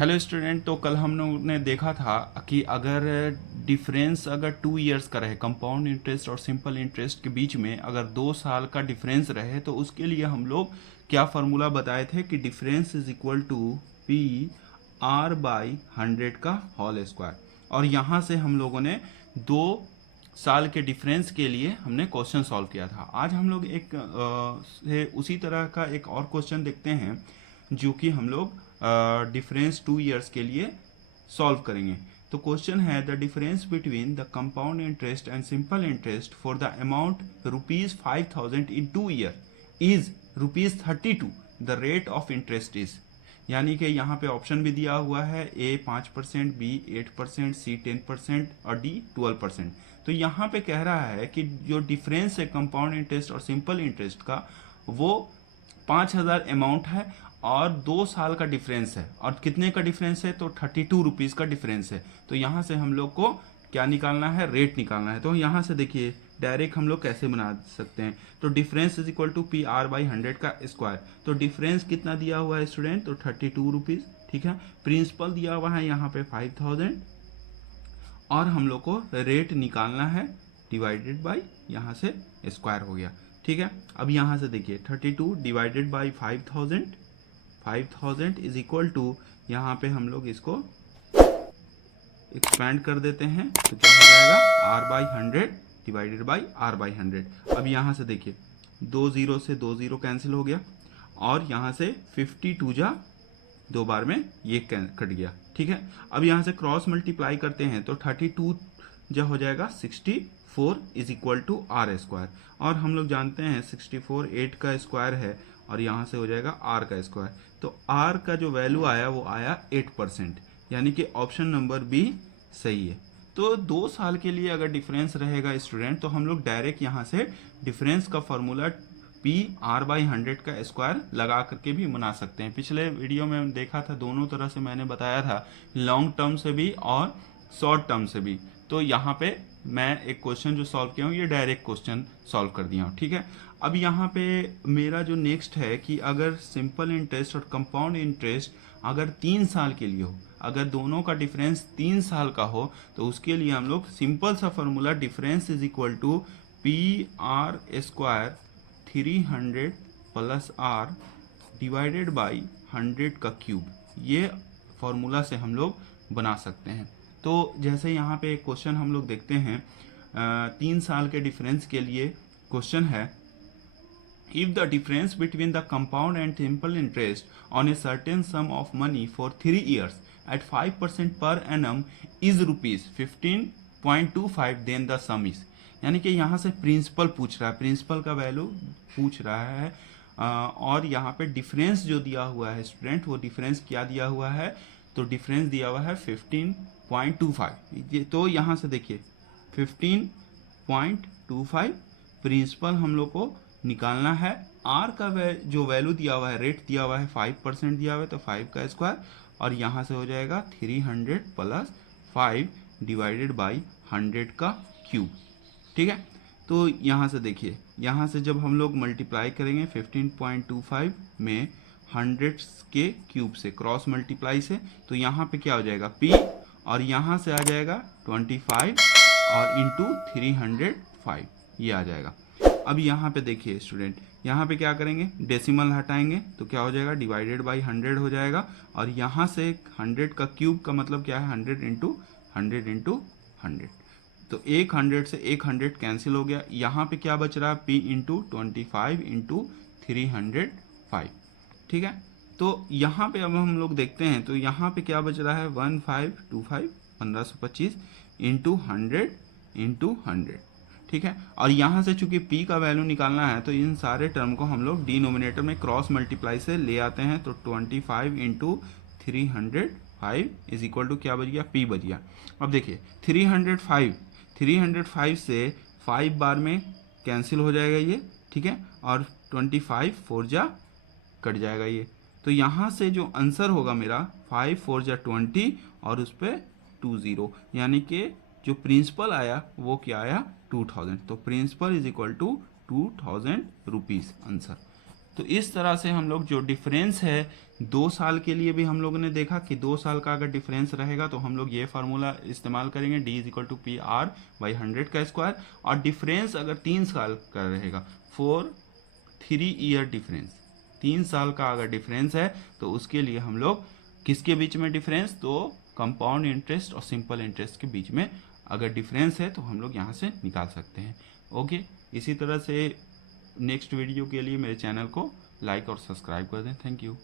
Hello student, तो कल हम लोग ने देखा था कि अगर डिफरेंस अगर 2 इयर्स का रहे, कंपाउंड इंटरेस्ट और सिंपल इंटरेस्ट के बीच में अगर 2 साल का डिफरेंस रहे तो उसके लिए हम लोग क्या फार्मूला बताए थे कि difference is equal to P R by 100 का होल स्क्वायर। और यहाँ से हम लोगों ने 2 साल के डिफरेंस के लिए हमने क्वेश्चन सॉल्व किया था। आज हम लोग उसी तरह का एक और क्वेश्चन देखते हैं जो कि हम लोग डिफरेंस 2 इयर्स के लिए सॉल्व करेंगे। तो क्वेश्चन है the difference between the compound interest and simple interest for the amount ₹5000 in 2 year is ₹32। The rate of interest is, यानी कि यहाँ पे ऑप्शन भी दिया हुआ है, ए 5%, बी 8%, सी 10% और डी 12%। तो यहाँ पे कह रहा है कि जो डिफरेंस है कंपाउंड इंटरेस्ट और सिंपल इंटरेस्ट का वो 5000 अमाउंट है और 2 साल का डिफरेंस है। और कितने का डिफरेंस है? तो 32 रुपीज़ का डिफरेंस है। तो यहाँ से हम लोग को क्या निकालना है? रेट निकालना है। तो यहाँ से देखिए डायरेक्ट हम लोग कैसे बना सकते हैं। तो difference is equal to P R by 100 का स्क्वायर। तो डिफरेंस कितना दिया हुआ है स्टूडेंट? तो 32 रुपीज़। ठीक है, प्रिंसिपल दिया हुआ है यहाँ पे 5000 और हम लोग को रेट निकालना है डिवाइडेड बाई यहाँ से स्क्वायर हो गया। ठीक है, अब यहाँ से देखिए 32 divided by 5000 is equal to, यहाँ पे हम लोग इसको एक्सपेंड कर देते हैं तो क्या हो जाएगा? R by 100 divided by R by 100। अब यहाँ से देखिए 2 0 से 2 0 कैंसिल हो गया और यहाँ से 52 जा 2 बार में ये कट गया। ठीक है, अब यहाँ से क्रॉस मल्टीप्लाई करते हैं तो 32 जो हो जाएगा 64 is equal to R square. और हम लोग जानते हैं 64 8 का स्क्वायर है और यहाँ से हो जाएगा आर का स्क्वायर। तो आर का जो वैल्यू आया वो आया 8%, यानी कि ऑप्शन नंबर बी सही है। तो 2 साल के लिए अगर डिफरेंस रहेगा स्टूडेंट तो हम लोग डायरेक्ट यहाँ से डिफरेंस का फॉर्मूला पी आर बाई 100 का स्क्वायर लगा करके भी बना सकते हैं। पिछले वीडियो में देखा था, दोनों तरह से मैंने बताया था, लॉन्ग टर्म से भी और शॉर्ट टर्म से भी। तो यहाँ पे मैं एक क्वेश्चन जो सॉल्व किया हूँ ये डायरेक्ट क्वेश्चन सॉल्व कर दिया हूँ। ठीक है, अब यहाँ पे मेरा जो नेक्स्ट है कि अगर सिंपल इंटरेस्ट और कंपाउंड इंटरेस्ट अगर 3 साल के लिए हो, अगर दोनों का डिफरेंस 3 साल का हो तो उसके लिए हम लोग सिंपल सा formula difference is equal to P R square 300 plus R divided by 100 का क्यूब, ये फॉर्मूला से हम लोग बना सकते हैं। तो जैसे यहाँ पे एक क्वेश्चन हम लोग देखते हैं 3 साल के डिफरेंस के लिए क्वेश्चन है, if the difference between the compound and simple interest on a certain sum of money for 3 years at 5% per annum is rupees 15.25 then the sum is, यानी कि यहाँ से प्रिंसिपल पूछ रहा है, प्रिंसिपल का वैल्यू पूछ रहा है और यहाँ पे डिफरेंस जो दिया हुआ है स्टूडेंट, वो डिफरेंस क्या दिया हुआ है? तो डिफरेंस दिया हुआ है 15.25। तो यहाँ से देखिए 15.25 प्रिंसिपल हम लोग को निकालना है। आर का जो वैल्यू दिया हुआ है, रेट दिया हुआ है 5% दिया हुआ है, तो 5 का स्क्वायर और यहाँ से हो जाएगा 300 प्लस 5 डिवाइडेड बाई 100 का क्यूब। ठीक है, तो यहाँ से देखिए, यहाँ से जब हम लोग मल्टीप्लाई करेंगे 15.25 में 100 के क्यूब से क्रॉस मल्टीप्लाई से, तो यहाँ पे क्या हो जाएगा? p और यहाँ से आ जाएगा 25 और इंटू 305 ये आ जाएगा। अब यहाँ पे देखिए स्टूडेंट, यहाँ पे क्या करेंगे? डेसिमल हटाएंगे तो क्या हो जाएगा? डिवाइडेड बाई 100 हो जाएगा और यहाँ से 100 का क्यूब का मतलब क्या है? 100 इंटू 100 इंटू 100। तो एक 100 से एक 100 कैंसिल हो गया। यहाँ पे क्या बच रहा है? p into 25 into 305। ठीक है, तो यहाँ पे अब हम लोग देखते हैं तो यहाँ पे क्या बच रहा है? 1525 1525 इंटू 100 इंटू 100। ठीक है, और यहाँ से चूंकि p का वैल्यू निकालना है तो इन सारे टर्म को हम लोग डिनोमिनेटर में क्रॉस मल्टीप्लाई से ले आते हैं। तो 25 इंटू 305 इज इक्वल टू क्या बच गया? p बच गया। अब देखिए 305 से 5 बार में कैंसिल हो जाएगा ये। ठीक है, और 25 4 जा कट जाएगा ये। तो यहाँ से जो आंसर होगा मेरा 5 4 जा 20 और उस पर 20, यानी कि जो प्रिंसिपल आया वो क्या आया? 2000। तो principal is equal to 2000 rupees answer. तो इस तरह से हम लोग जो डिफरेंस है 2 साल के लिए भी हम लोगों ने देखा कि 2 साल का अगर डिफरेंस रहेगा तो हम लोग ये फार्मूला इस्तेमाल करेंगे, D is equal to P R by 100 का स्क्वायर। और डिफरेंस अगर 3 साल का रहेगा, 3 ईयर डिफरेंस, 3 साल का अगर डिफरेंस है तो उसके लिए हम लोग किसके बीच में डिफरेंस, तो कंपाउंड इंटरेस्ट और सिंपल इंटरेस्ट के बीच में अगर डिफरेंस है तो हम लोग यहाँ से निकाल सकते हैं। ओके, इसी तरह से नेक्स्ट वीडियो के लिए मेरे चैनल को लाइक और सब्सक्राइब कर दें। Thank you.